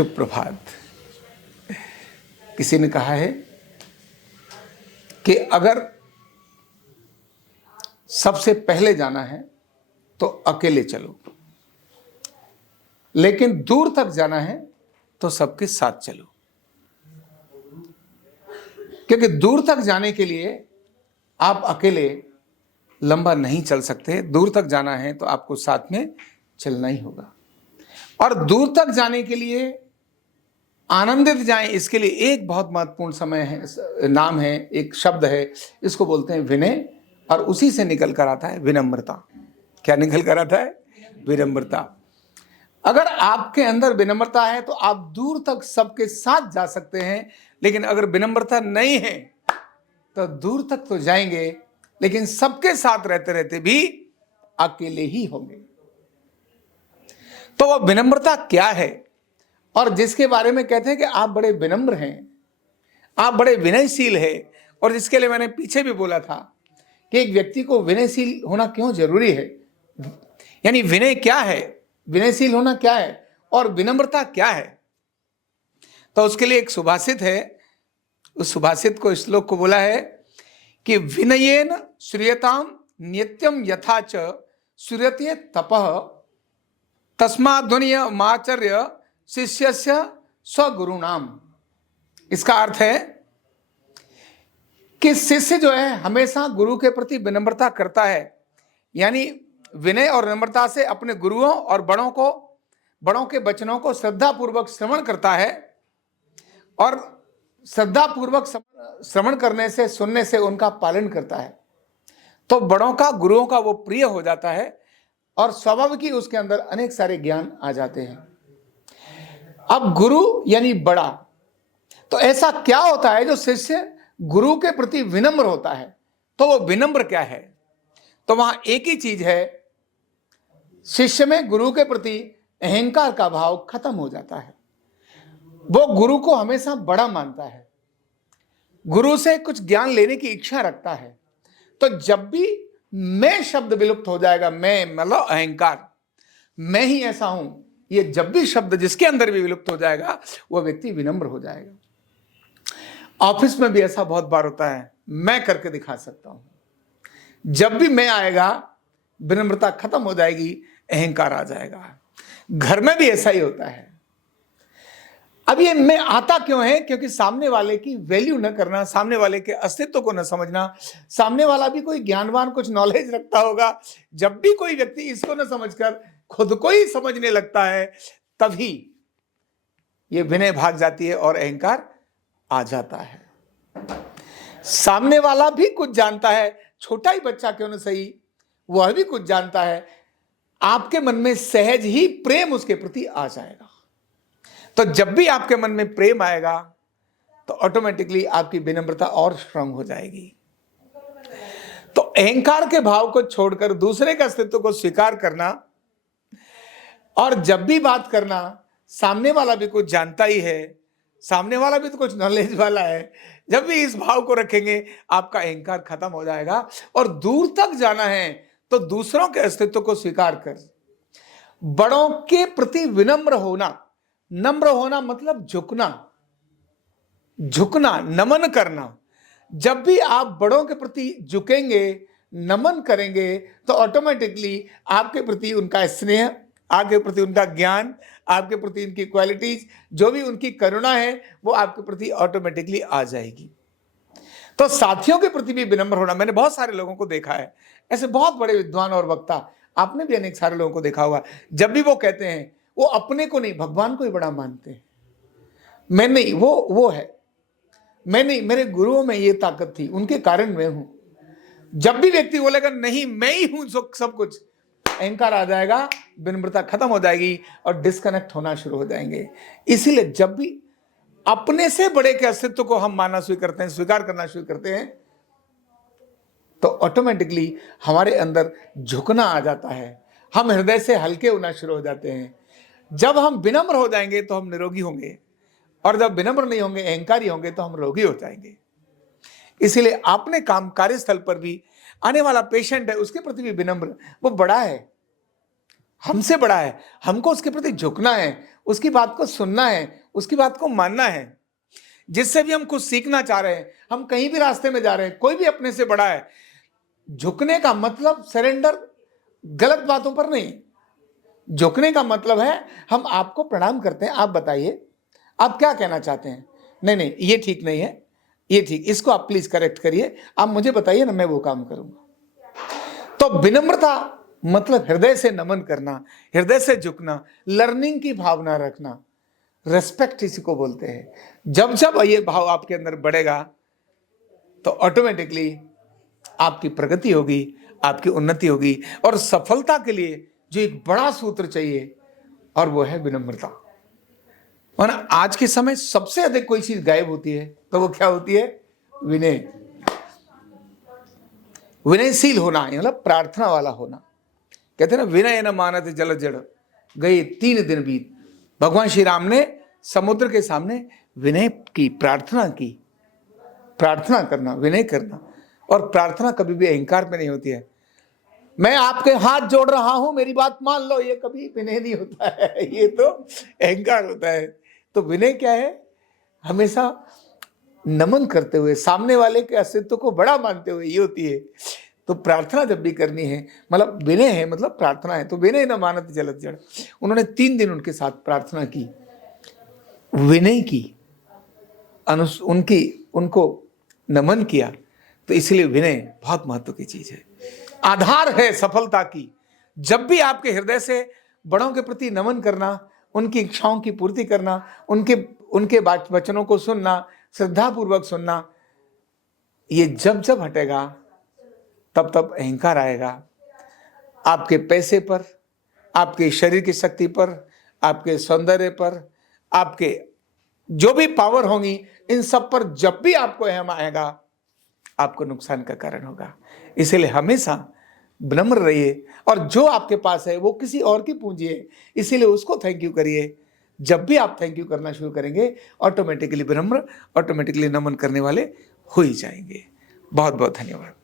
शुभ प्रभात। किसी ने कहा है कि अगर सबसे पहले जाना है तो अकेले चलो, लेकिन दूर तक जाना है तो सबके साथ चलो। क्योंकि दूर तक जाने के लिए आप अकेले लंबा नहीं चल सकते। दूर तक जाना है तो आपको साथ में चलना ही होगा। और दूर तक जाने के लिए आनंदित जाएं, इसके लिए एक बहुत महत्वपूर्ण समय है, नाम है, एक शब्द है, इसको बोलते हैं विनय। और उसी से निकल कर आता है विनम्रता। क्या निकल कर आता है? विनम्रता। अगर आपके अंदर विनम्रता है तो आप दूर तक सबके साथ जा सकते हैं, लेकिन अगर विनम्रता नहीं है तो दूर तक तो जाएंगे, लेकिन सबके साथ रहते रहते भी अकेले ही होंगे। तो वह विनम्रता क्या है, और जिसके बारे में कहते हैं कि आप बड़े विनम्र हैं, आप बड़े विनयशील हैं, और जिसके लिए मैंने पीछे भी बोला था कि एक व्यक्ति को विनयशील होना क्यों जरूरी है, यानी विनय क्या है, विनयशील होना क्या है और विनम्रता क्या है। तो उसके लिए एक सुभाषित है, उस सुभाषित को, श्लोक को बोला है कि विनयेन श्रूयताम नित्यम यथा च श्रूयते तपः तस्माद्ध्वनियमाचर्य शिष्यस्य स्वगुरुणाम। इसका अर्थ है कि शिष्य जो है हमेशा गुरु के प्रति विनम्रता करता है, यानी विनय और विनम्रता से अपने गुरुओं और बड़ों के वचनों को श्रद्धा पूर्वक श्रवण करता है, और श्रद्धा पूर्वक श्रवण करने से, सुनने से उनका पालन करता है। तो बड़ों का, गुरुओं का वो प्रिय हो जाता है, और स्वाभाविक ही उसके अंदर अनेक सारे ज्ञान आ जाते हैं। अब गुरु यानी बड़ा, तो ऐसा क्या होता है जो शिष्य गुरु के प्रति विनम्र होता है? तो वो विनम्र क्या है? तो वहां एक ही चीज है, शिष्य में गुरु के प्रति अहंकार का भाव खत्म हो जाता है। वो गुरु को हमेशा बड़ा मानता है, गुरु से कुछ ज्ञान लेने की इच्छा रखता है। तो जब भी मैं शब्द विलुप्त हो जाएगा, मैं मतलब अहंकार, मैं ही ऐसा हूं, ये जब भी शब्द जिसके अंदर भी विलुप्त हो जाएगा, वह व्यक्ति विनम्र हो जाएगा। ऑफिस में भी ऐसा बहुत बार होता है, मैं करके दिखा सकता हूं। जब भी मैं आएगा, विनम्रता खत्म हो जाएगी, अहंकार आ जाएगा। घर में भी ऐसा ही होता है। अब ये मैं आता क्यों है? क्योंकि सामने वाले की वैल्यू न करना, सामने वाले के अस्तित्व को न समझना। सामने वाला भी कोई ज्ञानवान, कुछ नॉलेज रखता होगा। जब भी कोई व्यक्ति इसको न समझकर खुद को ही समझने लगता है, तभी ये विनय भाग जाती है और अहंकार आ जाता है। सामने वाला भी कुछ जानता है, छोटा ही बच्चा क्यों न सही, वह भी कुछ जानता है। आपके मन में सहज ही प्रेम उसके प्रति आ जाएगा। तो जब भी आपके मन में प्रेम आएगा तो ऑटोमेटिकली आपकी विनम्रता और स्ट्रांग हो जाएगी। तो अहंकार के भाव को छोड़कर दूसरे के अस्तित्व को स्वीकार करना, और जब भी बात करना, सामने वाला भी कुछ जानता ही है, सामने वाला भी तो कुछ नॉलेज वाला है। जब भी इस भाव को रखेंगे, आपका अहंकार खत्म हो जाएगा। और दूर तक जाना है तो दूसरों के अस्तित्व को स्वीकार कर, बड़ों के प्रति विनम्र होना। नम्र होना मतलब झुकना, नमन करना। जब भी आप बड़ों के प्रति झुकेंगे, नमन करेंगे, तो ऑटोमेटिकली आपके प्रति उनका स्नेह, आपके प्रति उनका ज्ञान, आपके प्रति उनकी क्वालिटीज, जो भी उनकी करुणा है, वो आपके प्रति ऑटोमेटिकली आ जाएगी। तो साथियों के प्रति भी विनम्र होना। मैंने बहुत सारे लोगों को देखा है, ऐसे बहुत बड़े विद्वान और वक्ता, आपने भी अनेक सारे लोगों को देखा होगा, जब भी वो कहते हैं, वो अपने को नहीं, भगवान को ही बड़ा मानते हैं। मैं नहीं, वो है, मैं नहीं, मेरे गुरुओं में ये ताकत थी, उनके कारण मैं हूं। जब भी व्यक्ति बोलेगा नहीं मैं ही हूं सब कुछ, अहंकार आ जाएगा, विनम्रता खत्म हो जाएगी और डिस्कनेक्ट होना शुरू हो जाएंगे। इसीलिए जब भी अपने से बड़े के अस्तित्व को हम मानना शुरू करते हैं, स्वीकार करना शुरू करते हैं, तो ऑटोमेटिकली हमारे अंदर झुकना आ जाता है, हम हृदय से हल्के होना शुरू हो जाते हैं। जब हम विनम्र हो जाएंगे तो हम निरोगी होंगे, और जब विनम्र नहीं होंगे, अहंकारी होंगे, तो हम रोगी हो जाएंगे। इसीलिए आपने कार्यस्थल पर भी आने वाला पेशेंट है, उसके प्रति भी विनम्र, वो बड़ा है, हमसे बड़ा है, हमको उसके प्रति झुकना है, उसकी बात को सुनना है, उसकी बात को मानना है। जिससे भी हम कुछ सीखना चाह रहे हैं, हम कहीं भी रास्ते में जा रहे हैं, कोई भी अपने से बड़ा है, झुकने का मतलब सरेंडर गलत बातों पर नहीं। झुकने का मतलब है हम आपको प्रणाम करते हैं, आप बताइए आप क्या कहना चाहते हैं। नहीं नहीं, ये ठीक नहीं है, ये ठीक, इसको आप प्लीज करेक्ट करिए, आप मुझे बताइए ना, मैं वो काम करूंगा। तो विनम्रता मतलब हृदय से नमन करना, हृदय से झुकना, लर्निंग की भावना रखना, रेस्पेक्ट इसी को बोलते हैं। जब जब ये भाव आपके अंदर बढ़ेगा तो ऑटोमेटिकली आपकी प्रगति होगी, आपकी उन्नति होगी। और सफलता के लिए जो एक बड़ा सूत्र चाहिए और वो है विनम्रता। और आज के समय सबसे अधिक कोई चीज गायब होती है तो वो क्या होती है? विनय। विनयशील होना मतलब प्रार्थना वाला होना। कहते हैं ना, विनय न मानत जल जड़, गए 3 दिन बीत। भगवान श्री राम ने समुद्र के सामने विनय की, प्रार्थना की। प्रार्थना करना, विनय करना। और प्रार्थना कभी भी अहंकार में नहीं होती है। मैं आपके हाथ जोड़ रहा हूं, मेरी बात मान लो, ये कभी विनय नहीं होता है, ये तो अहंकार होता है। तो विनय क्या है? हमेशा नमन करते हुए, सामने वाले के अस्तित्व को बड़ा मानते हुए, ये होती है। तो प्रार्थना जब भी करनी है, मतलब विनय है मतलब प्रार्थना है। तो विनय न मानत जलत जड़, उन्होंने 3 दिन उनके साथ प्रार्थना की, विनय की, उनको नमन किया। तो इसलिए विनय बहुत महत्व की चीज है, आधार है सफलता की। जब भी आपके हृदय से बड़ों के प्रति नमन करना, उनकी इच्छाओं की पूर्ति करना, उनके वचनों को सुनना, श्रद्धापूर्वक सुनना, ये जब जब हटेगा तब तब अहंकार आएगा। आपके पैसे पर, आपके शरीर की शक्ति पर, आपके सौंदर्य पर, आपके जो भी पावर होंगी, इन सब पर जब भी आपको अहम आएगा, आपको नुकसान का कारण होगा। इसलिए हमेशा विनम्र रहिए। और जो आपके पास है वो किसी और की पूंजी है, इसीलिए उसको थैंक यू करिए। जब भी आप थैंक यू करना शुरू करेंगे, ऑटोमेटिकली विनम्र, ऑटोमेटिकली नमन करने वाले हो ही जाएंगे। बहुत बहुत धन्यवाद।